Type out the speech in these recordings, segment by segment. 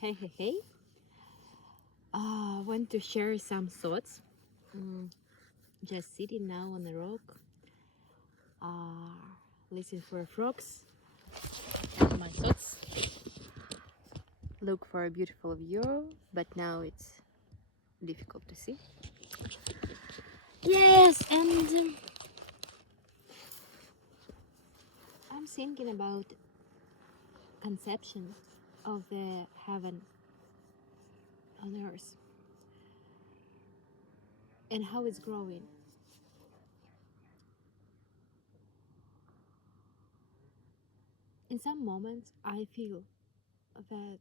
Hey. Want to share some thoughts. Just sitting now on a rock, uh, listen for frogs and my thoughts. Look for a beautiful view, but now it's difficult to see. Yes, and I'm thinking about conception of the heaven on earth and how it's growing. In some moments, I feel that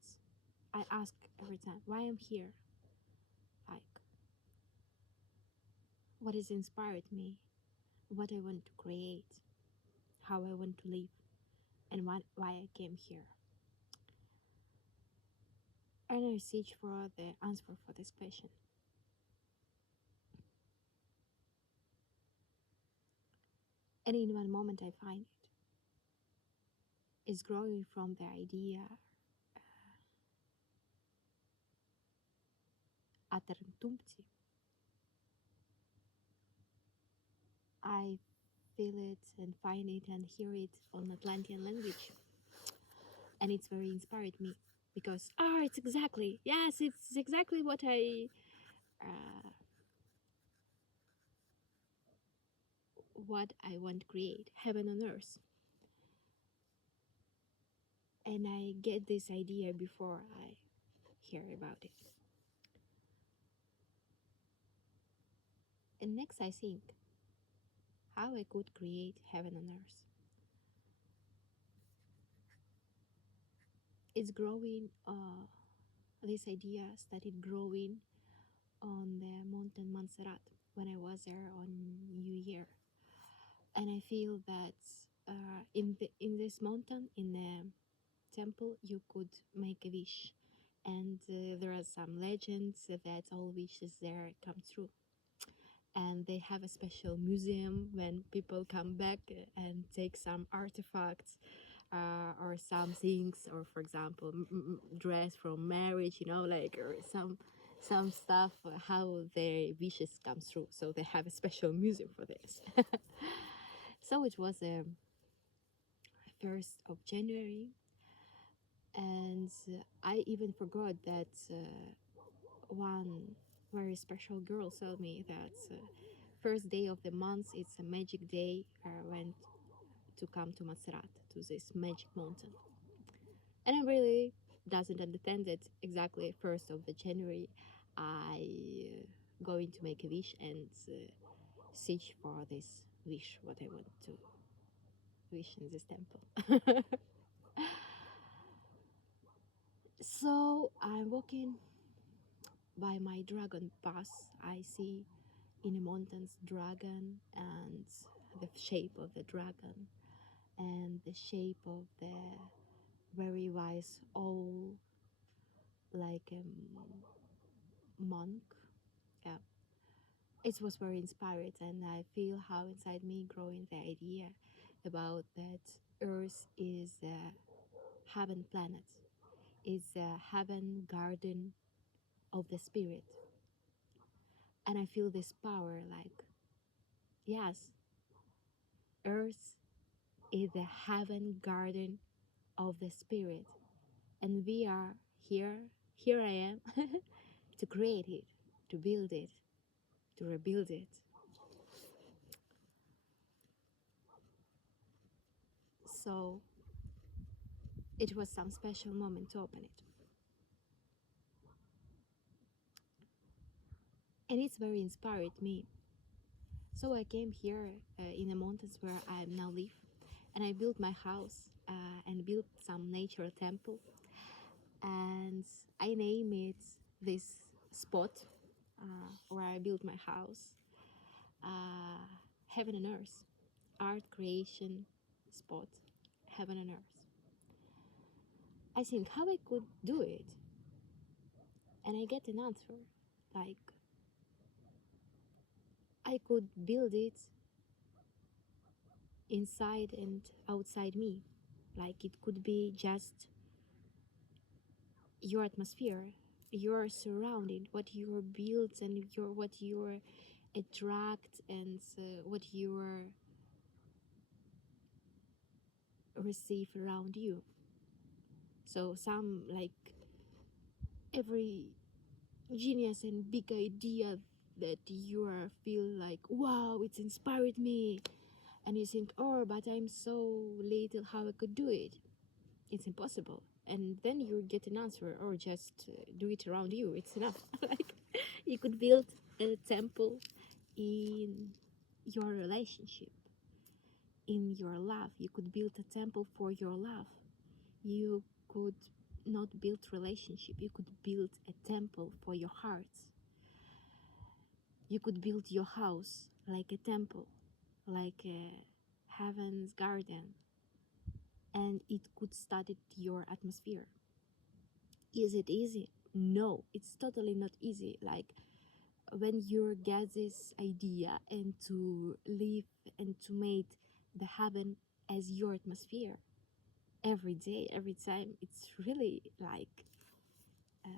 I ask every time why I'm here, like what has inspired me, what I want to create, how I want to live, and why I came here. And I search for the answer for this question. And in one moment I find it. It's growing from the idea Atarntumti. I feel it and find it and hear it on Atlantean language. And it's very inspired me because it's exactly uh, what I want to create, heaven on earth. And I get this idea before I hear about it. And next I think how I could create heaven on earth. It's growing, this idea started growing on the mountain Montserrat when I was there on New Year. And I feel that in this mountain, in the temple, you could make a wish. And there are some legends that all wishes there come true. And they have a special museum when people come back and take some artifacts or some things, or for example dress from marriage, like, or some stuff, how their wishes come through, so they have a special museum for this. So it was the 1st of January, and I even forgot that one very special girl told me that first day of the month it's a magic day when to come to Montserrat, to this magic mountain. And I really doesn't understand that exactly 1st of the January I going to make a wish and search for this wish, what I want to wish in this temple. So I'm walking by my dragon pass. I see in the mountains dragon and the shape of the dragon and the shape of the very wise owl, like a monk. Yeah, it was very inspired, and I feel how inside me growing the idea about that Earth is a heaven planet, is a heaven garden of the spirit. And I feel this power, like, yes, Earth is the heaven garden of the spirit, and we are here I am to create it, to build it, to rebuild it. So it was some special moment to open it. And it's very inspired me. So I came here in the mountains where I now live, and I built my house and built some nature temple, and I name it this spot where I built my house, Heaven and Earth, art creation spot, Heaven and Earth. I think how I could do it, and I get an answer, like I could build it inside and outside me, like it could be just your atmosphere, your surrounding, what you build, and what you attract, and what you receive around you. So some, like, every genius and big idea that you are feel like, wow, it's inspired me, and you think, oh, but I'm so little, how I could do it. It's impossible. And then you get an answer, or just do it around you, it's enough. Like, you could build a temple in your relationship, in your love. You could build a temple for your love. You could not build relationship, you could build a temple for your heart. You could build your house like a temple, like a heaven's garden, and it could study your atmosphere. Is it easy? No, it's totally not easy. Like, when you get this idea and to live and to make the heaven as your atmosphere every day, every time, it's really like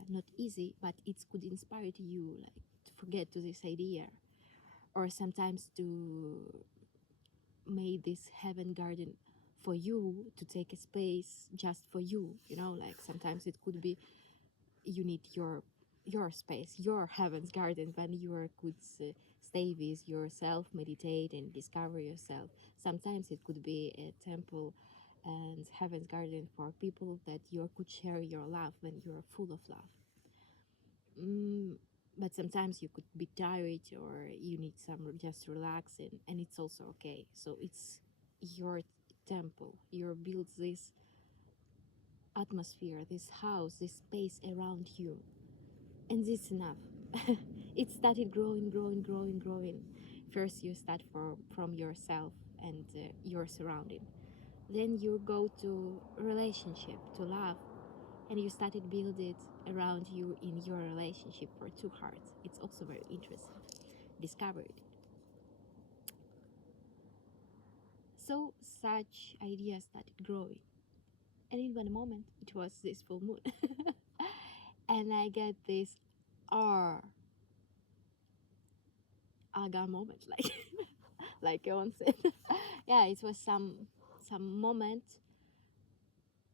not easy, but it could inspire you, like, to forget to this idea, or sometimes to make this heaven garden for you, to take a space just for you, like sometimes it could be you need your space, your heaven's garden, when you could stay with yourself, meditate and discover yourself. Sometimes it could be a temple and heaven's garden for people that you could share your love when you're full of love. mm, but sometimes you could be tired, or you need some just relaxing, and it's also okay. So it's your temple, you build this atmosphere, this house, this space around you, and it's enough. It started growing, growing, growing, growing. First you start from yourself and your surrounding, then you go to relationship, to love, and you started build it around you in your relationship for two hearts. It's also very interesting. Discovered. So such ideas started growing, and in one moment it was this full moon, and I get this R aga moment, like like Yon said. Yeah, it was some moment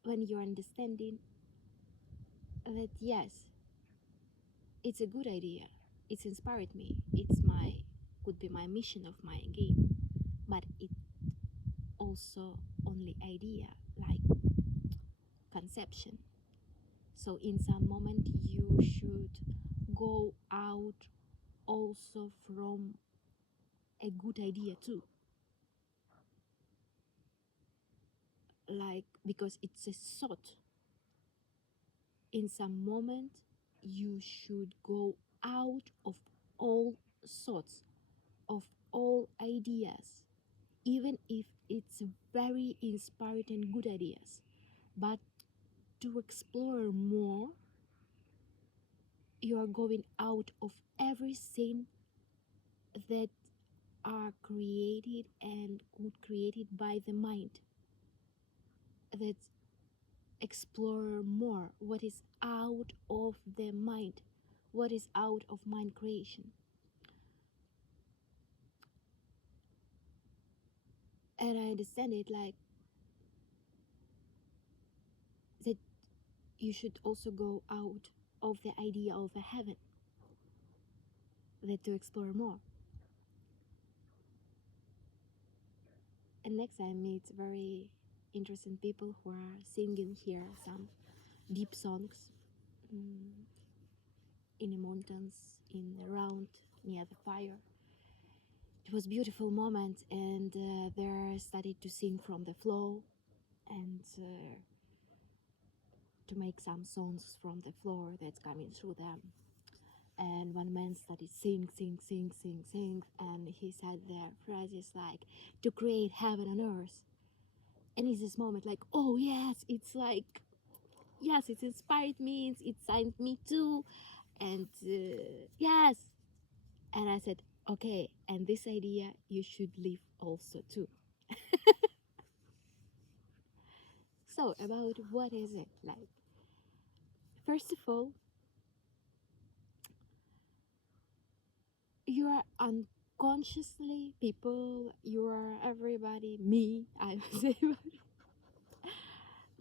when you're understanding that yes, it's a good idea. It's inspired me. It's my could be my mission of my game, but it also only idea, like conception. So in some moment you should go out also from a good idea too, like, because it's a thought. In some moment you should go out of all thoughts, of all ideas, even if it's very inspired and good ideas, but to explore more, you are going out of everything that are created and good created by the mind, that explore more what is out of the mind, what is out of mind creation. And I understand it, like, that you should also go out of the idea of a heaven, that to explore more. And next I meet very interesting people who are singing here some deep songs, mm, in the mountains, in around near the fire. It was a beautiful moment, and they started to sing from the flow, and to make some songs from the floor that's coming through them. And one man started sing, sing, sing, sing, sing, and he said their phrases like, to create heaven on earth. And it's this moment like, oh yes, it's like, yes, it inspired me, it signed me too, and yes. And I said, okay, and this idea you should live also too. So about what is it like? First of all, you are unconsciously people, you are everybody, me, I would say,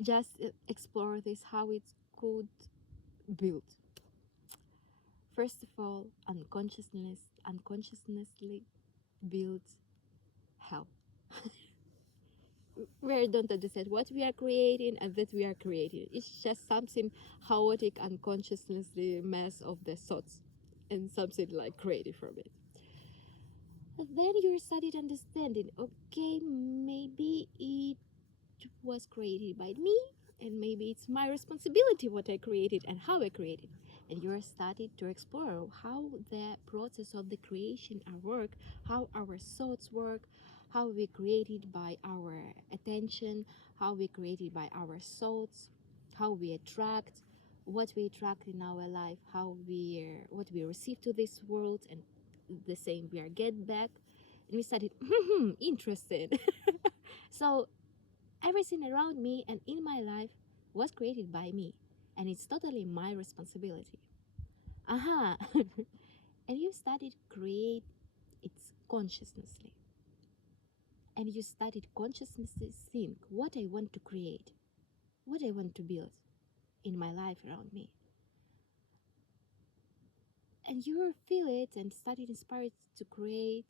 just explore this how it could build. First of all, unconsciously build hell. We don't understand what we are creating and that we are creating. It's just something chaotic, unconsciously mess of the thoughts and something like creative from it. And then you started understanding, okay, maybe it was created by me and maybe it's my responsibility what I created and how I created. And you started to explore how the process of the creation work, how our thoughts work, how we created by our attention, how we created by our thoughts, how we attract, what we attract in our life, how we what we receive to this world, and the same we are get back. And we started interested. So everything around me and in my life was created by me, and it's totally my responsibility. Aha! And you started create it consciously, and you started consciously think what I want to create, what I want to build in my life around me, and you feel it and started inspired to create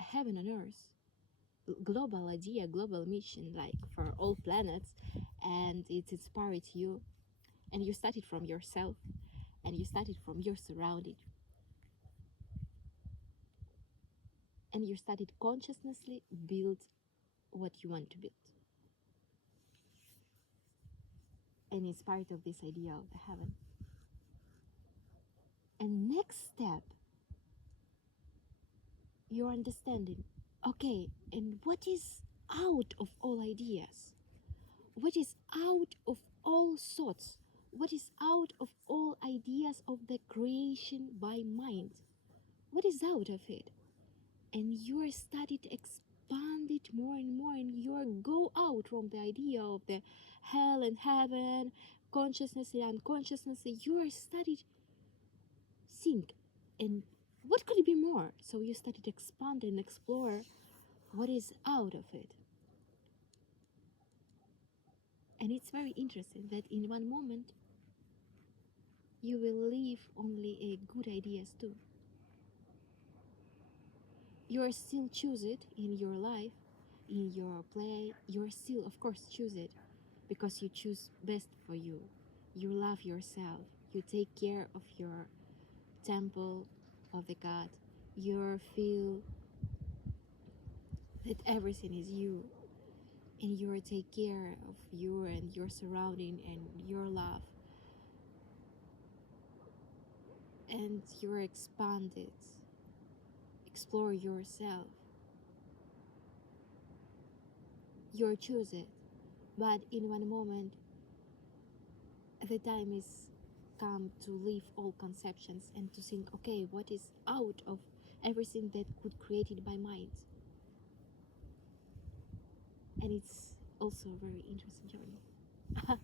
a heaven on earth, global idea, global mission, like for all planets, and it inspired you, and you started from yourself and you started from your surrounding and you started consciously build what you want to build, and it's part of this idea of the heaven. And next step, you're understanding, okay, and what is out of all ideas, what is out of all thoughts, what is out of all ideas of the creation by mind, what is out of it? And you started expand it more and more, and you go out from the idea of the hell and heaven, consciousness and unconsciousness. You are started think, and what could it be more? So you started expand and explore what is out of it. And it's very interesting that in one moment you will leave only a good ideas too. You are still choose it in your life, in your play. You're still, of course, choose it because you choose best for you. You love yourself. You take care of your temple of the God. You feel that everything is you, and you take care of you and your surrounding and your love, and you're expanded. Explore yourself. You choose it, but in one moment, the time is come to leave all conceptions and to think, okay, what is out of everything that could created by mind? And it's also a very interesting journey.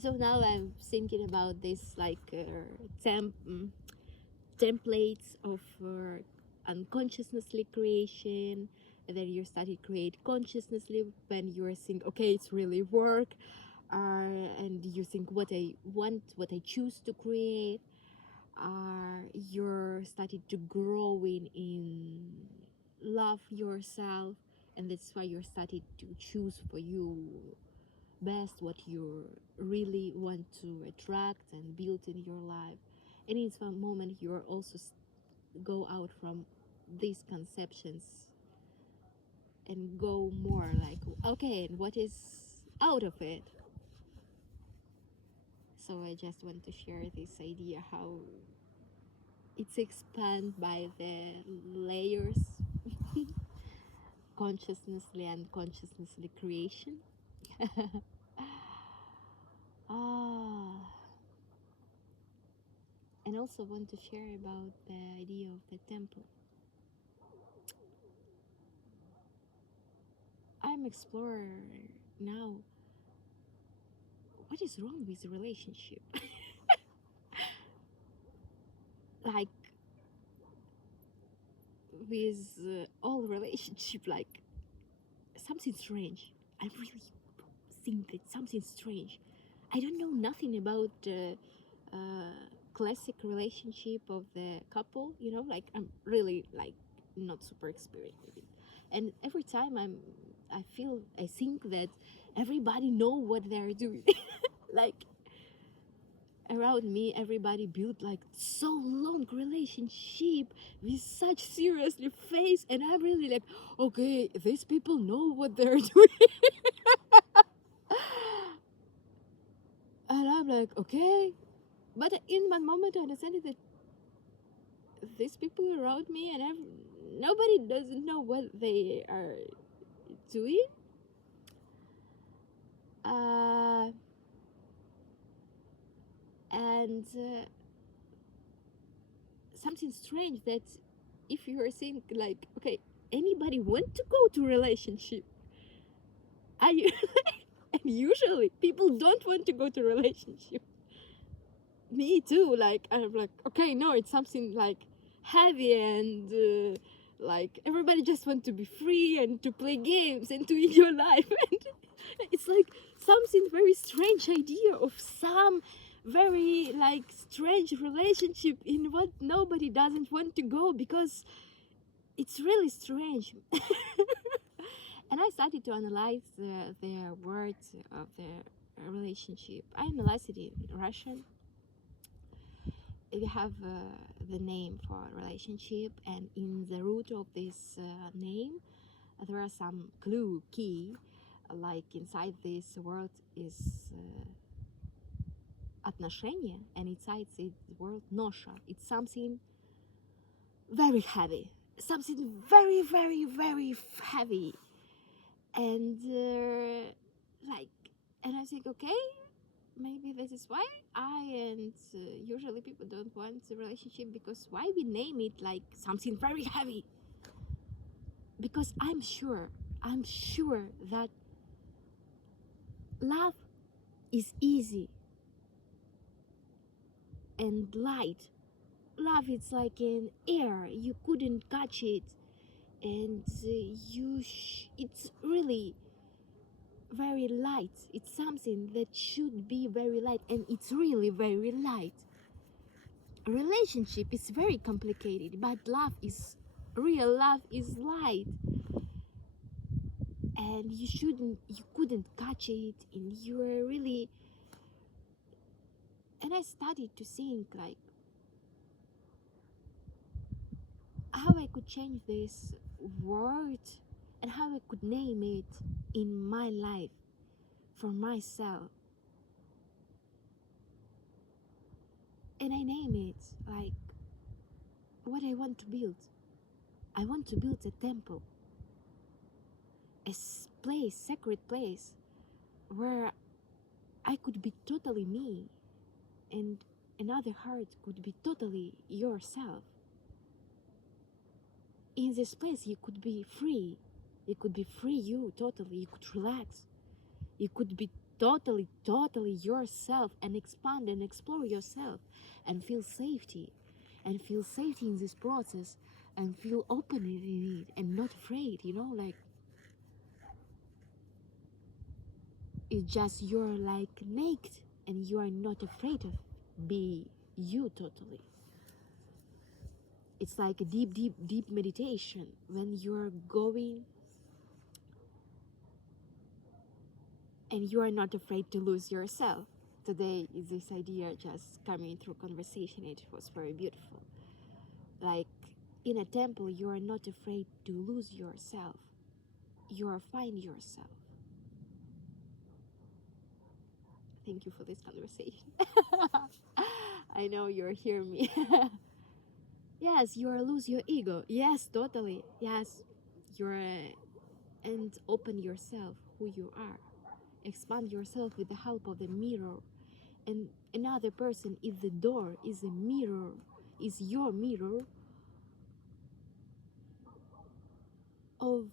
So now I'm thinking about this like templates of unconsciously creation, and then you start to create consciously when you're thinking, okay, it's really work, and you think what I want, what I choose to create. You're starting to grow in love yourself, and that's why you're starting to choose for you best what you really want to attract and build in your life. And in some moment you're also go out from these conceptions and go more like, okay, and what is out of it? So I just want to share this idea how it's expanded by the layers, consciously and consciously creation. ah and also want to share about the idea of the temple. I'm explorer now what is wrong with the relationship? Like with all relationship, like something strange. I really think that something strange. I don't know nothing about classic relationship of the couple, you know, like I'm really like not super experienced with it. And every time I think that everybody know what they're doing. Like around me everybody built like so long relationship with such seriously face, and I'm really like, okay, these people know what they're doing. And I'm like, okay. But in one moment I understand that these people around me and nobody doesn't know what they are doing. uh, and something strange that if you are saying like, okay, anybody want to go to relationship, I and usually people don't want to go to relationship. Me too, like I'm like, okay, no, it's something like heavy and like everybody just want to be free and to play games and to enjoy life. And it's like something very strange idea of some very like strange relationship in what nobody doesn't want to go, because it's really strange. And I started to analyze the words of the relationship. I analyzed it in Russian. We have the name for relationship, and in the root of this name there are some clue key, like inside this word is отношения, and inside the word ноша. It's something very heavy, something very very very heavy. And like, and I think, okay, maybe this is why and usually people don't want a relationship, because why we name it like something very heavy? Because I'm sure that love is easy and light. Love is like an air, you couldn't catch it, and it's really very light. It's something that should be very light, and it's really very light. Relationship is very complicated, but real love is light, and you couldn't catch it, and you are really. And I started to think like how I could change this word and how I could name it in my life for myself. And I name it like what I want to build. I want to build a temple, a place, sacred place, where I could be totally me, and another heart could be totally yourself. In this place, you could be free. You could be free, you totally. You could relax. You could be totally, totally yourself and expand and explore yourself and feel safety. And feel safety in this process and feel open in it and not afraid, you know, like it's just you're like naked and you are not afraid of be you totally. It's like a deep, deep, deep meditation when you're going and you are not afraid to lose yourself. Today is this idea just coming through conversation. It was very beautiful. Like in a temple, you are not afraid to lose yourself. You are find yourself. Thank you for this conversation. I know you're hearing me. Yes, you are lose your ego. Yes, totally. Yes, you're and open yourself who you are. Expand yourself with the help of the mirror, and another person is the door, is a mirror, is your mirror of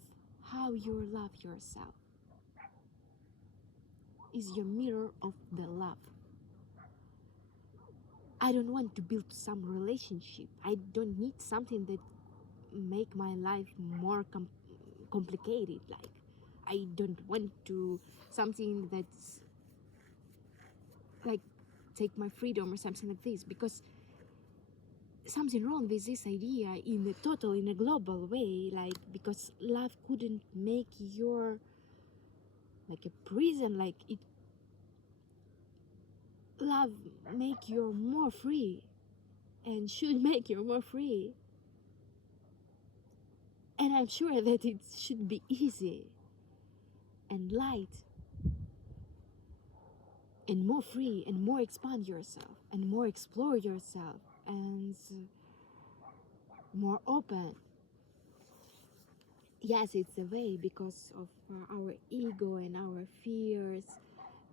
how you love yourself. is your mirror of the love. I don't want to build some relationship. I don't need something that make my life more complicated. Like, I don't want to something that's like take my freedom or something like this, because something wrong with this idea in a global way, like, because love couldn't make your like a prison, like it love make you more free and should make you more free, and I'm sure that it should be easy and light and more free and more expand yourself and more explore yourself and more open. Yes, it's a way because of our ego and our fears.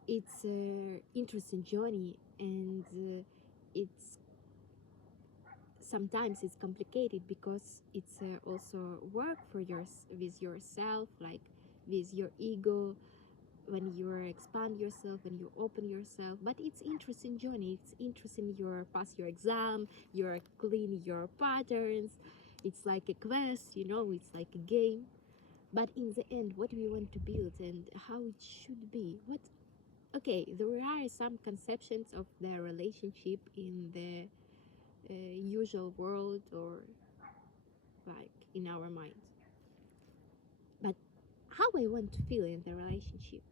It's an interesting journey, and it's sometimes it's complicated because it's also work for with yourself, like with your ego, when you expand yourself, when you open yourself. But it's interesting journey. It's interesting. You pass your exam, you're clean your patterns. It's like a quest, it's like a game. But in the end, what we want to build and how it should be, okay, there are some conceptions of the relationship in the usual world, or like in our minds. But how I want to feel in the relationship,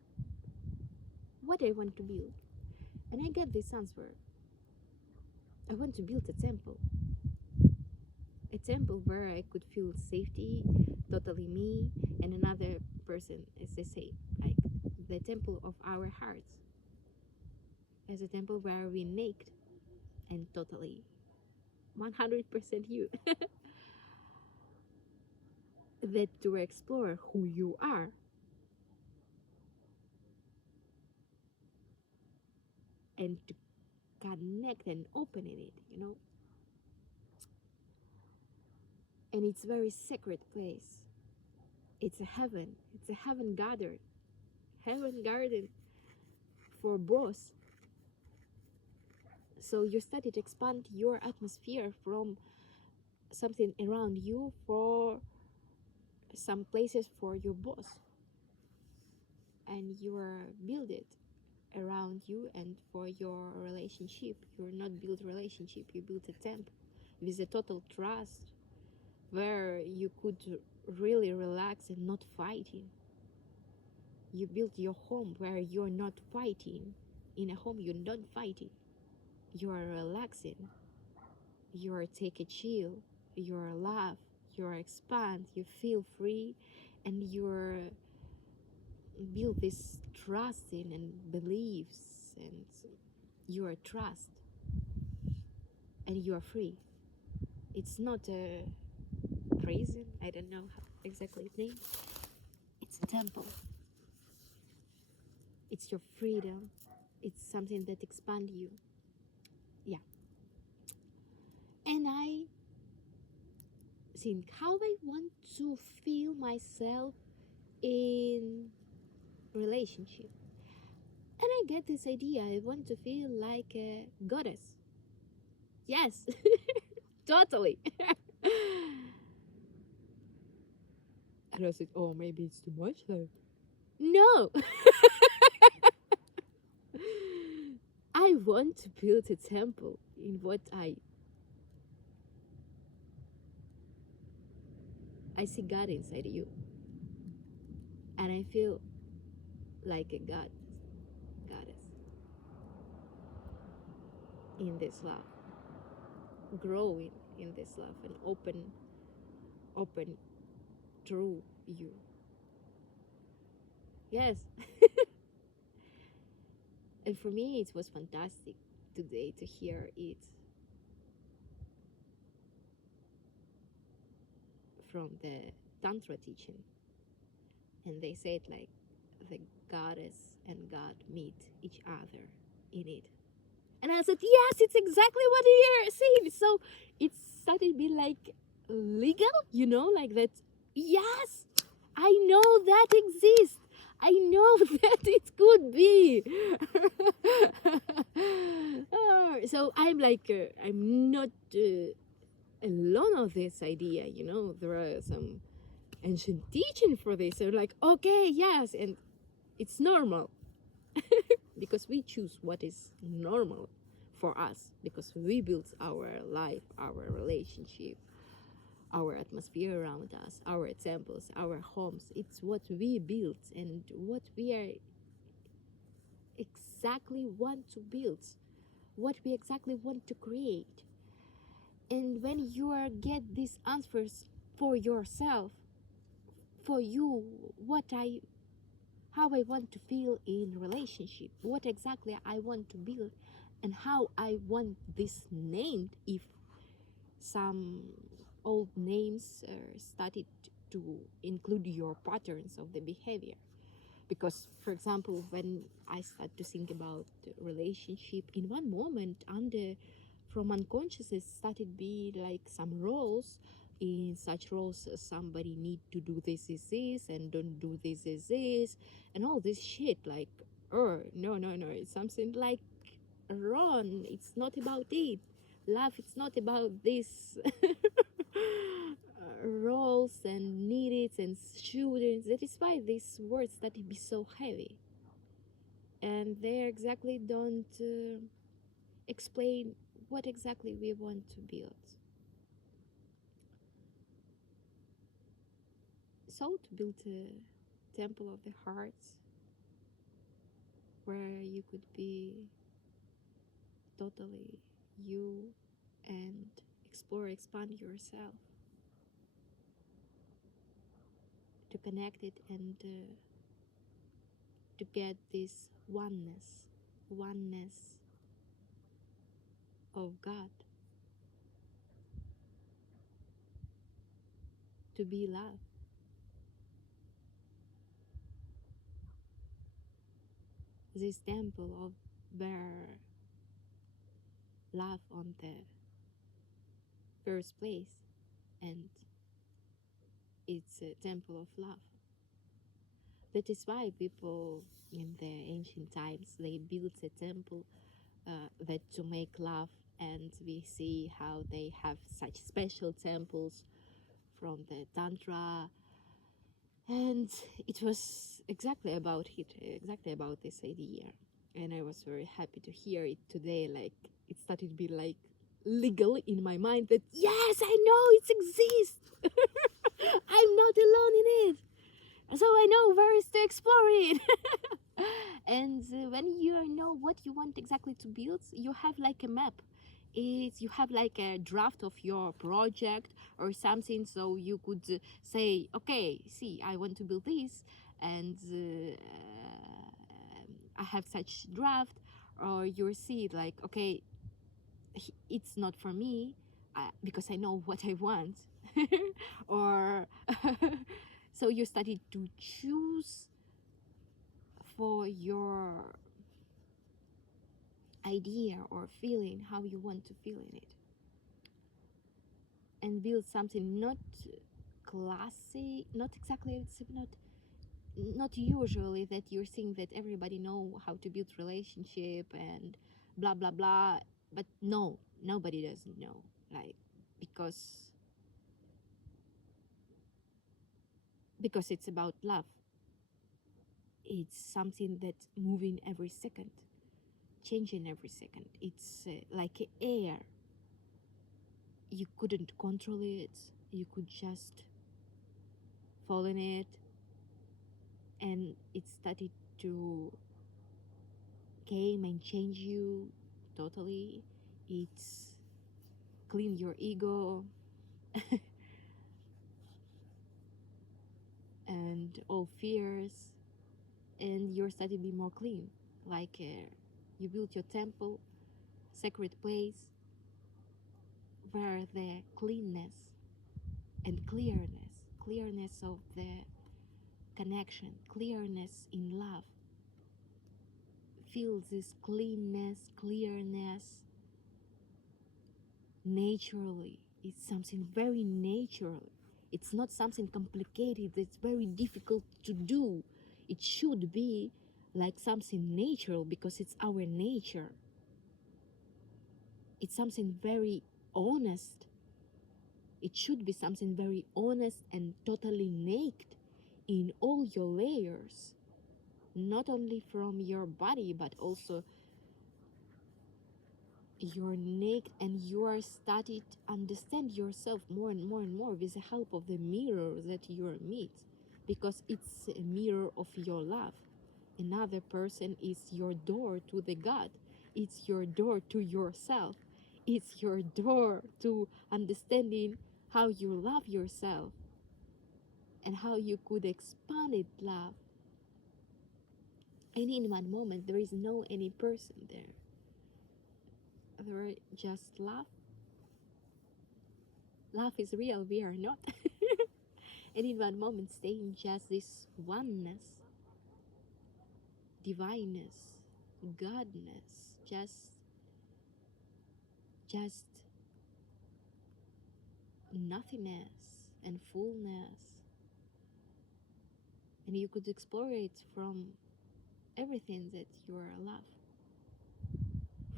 what I want to build, and I get this answer. I want to build a temple where I could feel safety, totally me, and another person, as they say, like the temple of our hearts, as a temple where we naked and totally 100% you. That to explore who you are and to connect and open in it. And it's very sacred place. It's a heaven. It's a heaven garden for both. So you started to expand your atmosphere from something around you for some places for your boss, and you are build it around you and for your relationship. You're not build relationship, you build a temple with a total trust, where you could really relax and not fighting. You build your home where you're not fighting. In a home you're not fighting, you are relaxing, you are take a chill, you are laugh, you are expand, you feel free, and you're build this trusting and beliefs, and you are trust, and you are free. It's not a prison, I don't know how exactly its name. It's a temple. It's your freedom. It's something that expand you. Yeah. And I think how I want to feel myself in relationship. And I get this idea. I want to feel like a goddess. Yes. Totally. And I said, oh, maybe it's too much though. No. I want to build a temple in what I see God inside you. And I feel like a goddess in this love, growing in this love and open through you. Yes. And for me, it was fantastic today to hear it from the Tantra teaching. And they said, like, the goddess and God meet each other in it. And I said, yes, it's exactly what you're saying. So it started to be like legal, like that. Yes, I know that exists. I know that it could be. So I'm like, I'm not alone of this idea, you know. There are some ancient teaching for this. So like, okay, yes, and it's normal because we choose what is normal for us because we build our life, our relationship, our atmosphere around us, our temples, our homes. It's what we build and what we are exactly want to build, what we exactly want to create. And when you are get these answers for yourself, for you, what I how I want to feel in relationship, what exactly I want to build, and how I want this named, if some old names started to include your patterns of the behavior. Because for example, when I start to think about the relationship, in one moment under from unconsciousness started be like some roles. In such roles, somebody need to do this and don't do this and all this shit, like, oh no, it's something like wrong. It's not about it. Love, it's not about this. Roles and needs and shoulds. That is why these words started to be so heavy, and they exactly don't explain what exactly we want to build. So to build a temple of the heart where you could be totally you and explore, expand yourself, to connect it and to get this oneness of God, to be love. This temple of where love on the first place, and it's a temple of love. That is why people in the ancient times they built a temple that to make love, and we see how they have such special temples from the Tantra, and it was exactly about this idea. And I was very happy to hear it today. Like it started to be like legal in my mind that yes, I know it exists. I'm not alone in it, so I know where is to explore it. And when you know what you want exactly to build, you have like a map. It's you have like a draft of your project or something, so you could say, okay, see, I want to build this, and I have such draft. Or you see like, okay, it's not for me because I know what I want. Or so you started to choose for your idea or feeling how you want to feel in it, and build something not classy, not exactly, it's not usually that you're seeing that everybody know how to build relationship and blah blah blah, but no, nobody doesn't know, like, because it's about love. It's something that's moving every second, changing every second. It's like air. You couldn't control it. You could just fall in it, and it started to came and change you totally. It's clean your ego and all fears, and you're starting to be more clean. Like you built your temple, sacred place, where the cleanness and clearness of the connection, clearness in love. Feel this clearness naturally. It's something very natural. It's not something complicated. It's very difficult to do. It should be like something natural because it's our nature. It's something very honest. It should be something very honest and totally naked in all your layers, not only from your body but also you're naked, and you are started understand yourself more and more and more with the help of the mirror that you meet, because it's a mirror of your love. Another person is your door to the God. It's your door to yourself. It's your door to understanding how you love yourself and how you could expand it love. And in one moment there is no any person there. There just love. Love is real, we are not. And in one moment staying just this oneness, divineness, godness, just nothingness and fullness. And you could explore it from everything that you are love,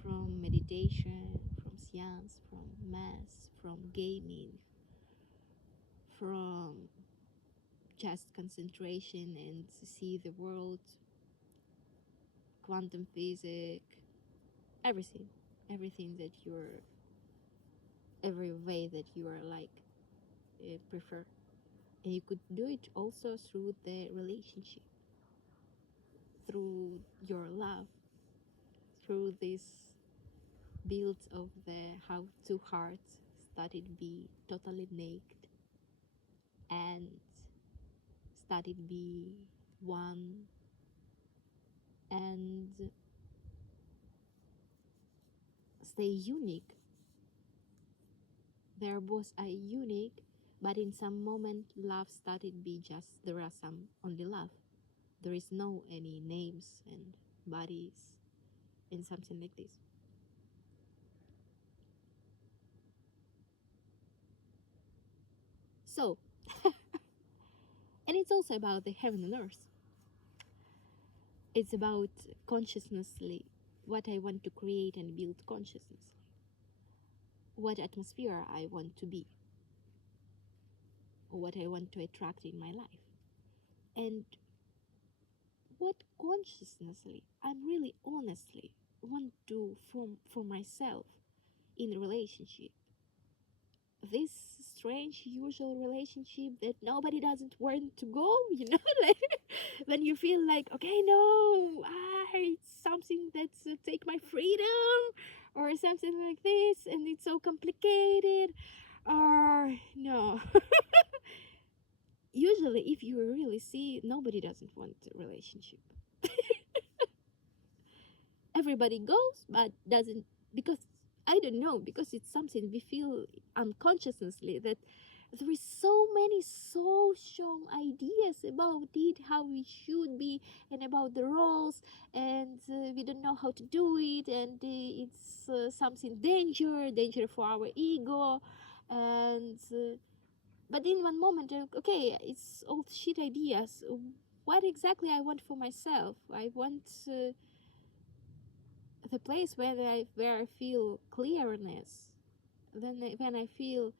from meditation, from science, from math, from gaming, from just concentration and to see the world, quantum physics, everything, everything that you're, every way that you are like prefer. And you could do it also through the relationship, through your love, through this build of the how two hearts started be totally naked and started be one, and stay unique. They're both are unique, but in some moment love started be just there are some only love. There is no any names and bodies and something like this. So, and it's also about the heaven and earth. It's about consciously what I want to create and build consciousness, what atmosphere I want to be, or what I want to attract in my life, and what consciously I'm really honestly want to form for myself in a relationship. This strange usual relationship that nobody doesn't want to go, like when you feel like, okay, no, it's something that's take my freedom or something like this, and it's so complicated, or no. Usually if you really see, nobody doesn't want a relationship. Everybody goes but doesn't, because I don't know, because it's something we feel unconsciously that there is so many social ideas about it, how we should be, and about the roles, and we don't know how to do it, and it's something danger for our ego, and but in one moment, okay, it's all shit ideas. What exactly I want for myself? I want the place where I feel clearness, when I feel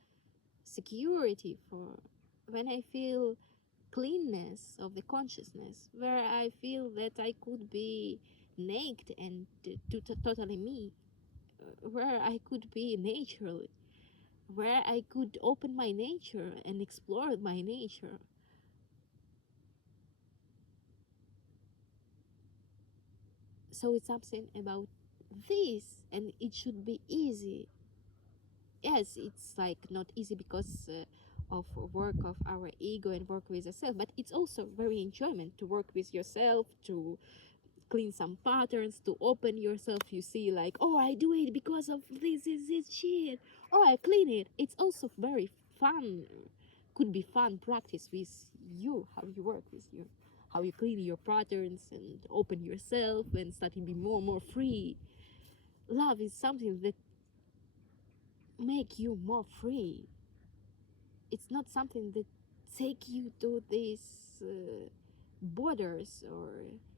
security, for when I feel cleanness of the consciousness, where I feel that I could be naked and totally me, where I could be naturally, where I could open my nature and explore my nature. So it's something about this, and it should be easy. Yes, it's like not easy because of work of our ego and work with yourself, but it's also very enjoyment to work with yourself, to clean some patterns, to open yourself. You see, like, oh, I do it because of this shit. Oh, I clean it. It's also very fun. Could be fun practice with you, how you work with you, how you clean your patterns and open yourself and start to be more and more free. Love is something that make you more free. It's not something that take you to this borders, or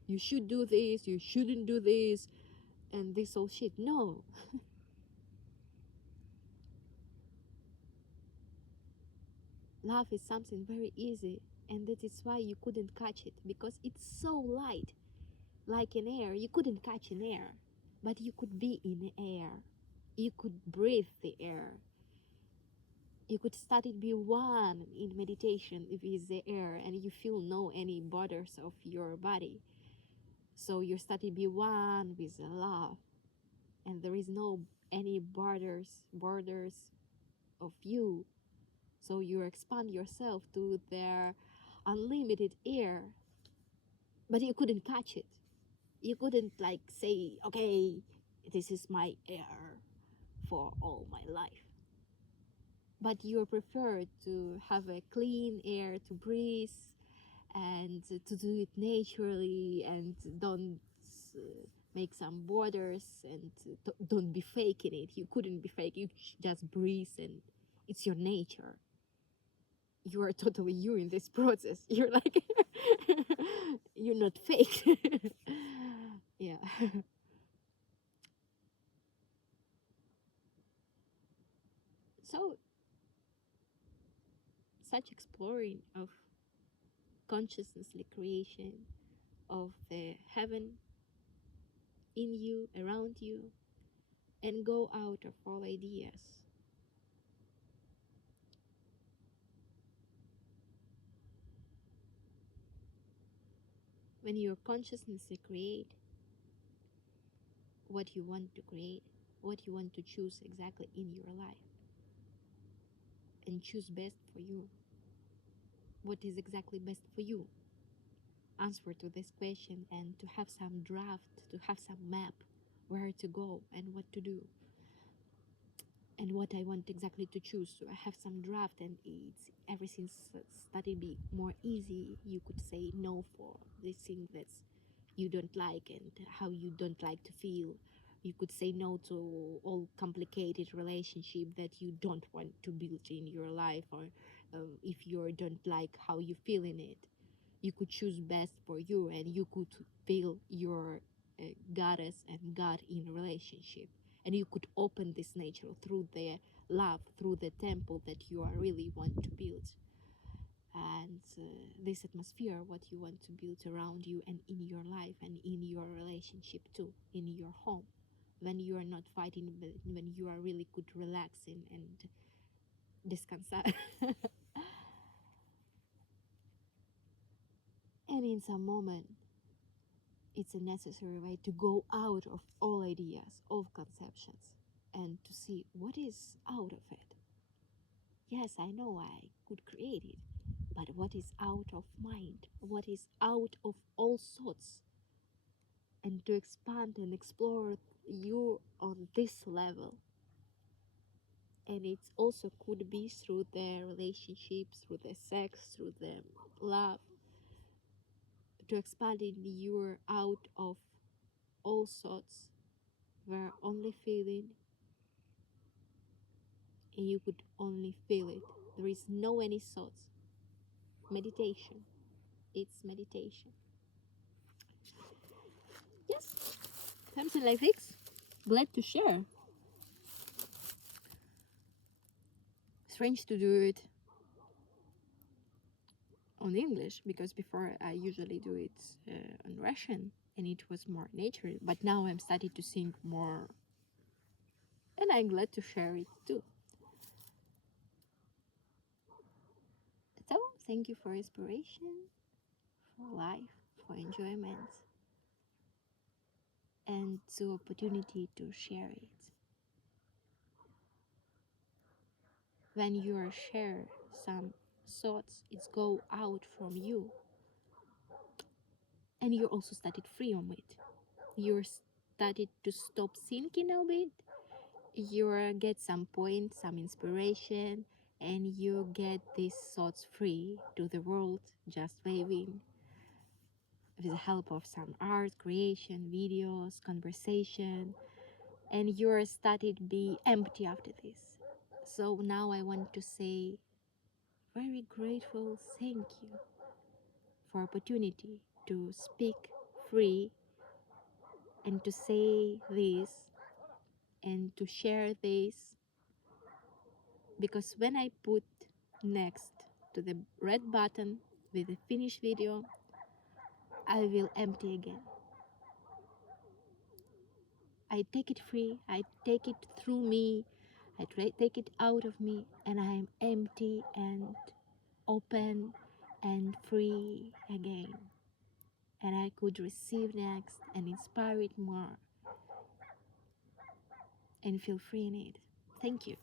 you should do this, you shouldn't do this, and this all shit. No, love is something very easy, and that is why you couldn't catch it, because it's so light, like an air. You couldn't catch an air, but you could be in air. You could breathe the air. You could start it be one in meditation if it's the air, and you feel no any borders of your body. So you started be one with the love, and there is no any borders of you. So you expand yourself to their unlimited air, but you couldn't catch it. You couldn't like say, okay, this is my air for all my life. But you prefer to have a clean air to breathe, and to do it naturally, and don't uh, make some borders, and don't be faking it. You couldn't be fake. You just breathe, and it's your nature. You are totally you in this process. You're like you're not fake. Yeah. So such exploring of consciousnessly creation of the heaven in you, around you, and go out of all ideas. When your consciousnessly create what you want to create, what you want to choose exactly in your life, and choose best for you, what is exactly best for you, answer to this question, and to have some draft, to have some map where to go and what to do, and what I want exactly to choose. So I have some draft, and it's everything started be more easy. You could say no for this thing that's you don't like, and how you don't like to feel. You could say no to all complicated relationship that you don't want to build in your life, or if you don't like how you feel in it, you could choose best for you, and you could feel your goddess and God in relationship, and you could open this nature through the love, through the temple that you are really want to build, and this atmosphere what you want to build around you and in your life and in your relationship too, in your home, when you are not fighting, when you are really good relaxing and discansar. And in some moment it's a necessary way to go out of all ideas of conceptions and to see what is out of it. Yes, I know I could create it, but what is out of mind, what is out of all thoughts, and to expand and explore you on this level. And it also could be through the relationships, through the sex, through the love, to expand in you out of all thoughts where only feeling, and you could only feel it. There is no any thoughts. Meditation. It's meditation. Yes, something like this. Glad to share. Strange to do it on English, because before I usually do it on Russian, and it was more natural. But now I'm starting to think more, and I'm glad to share it too. So thank you for inspiration, for life, for enjoyment, and the opportunity to share it. When you are share some thoughts, it's go out from you, and you also started free on it. You're started to stop thinking of it. You get some point, some inspiration, and you get these thoughts free to the world, just waving with the help of some art, creation, videos, conversation, and you're started be empty after this. So now I want to say very grateful thank you for opportunity to speak free and to say this and to share this, because when I put next to the red button with the finished video, I will empty again. I take it free, I take it through me, I take it out of me, and I am empty and open and free again. And I could receive next and inspire it more and feel free in it. Thank you.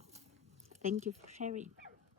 Thank you for sharing.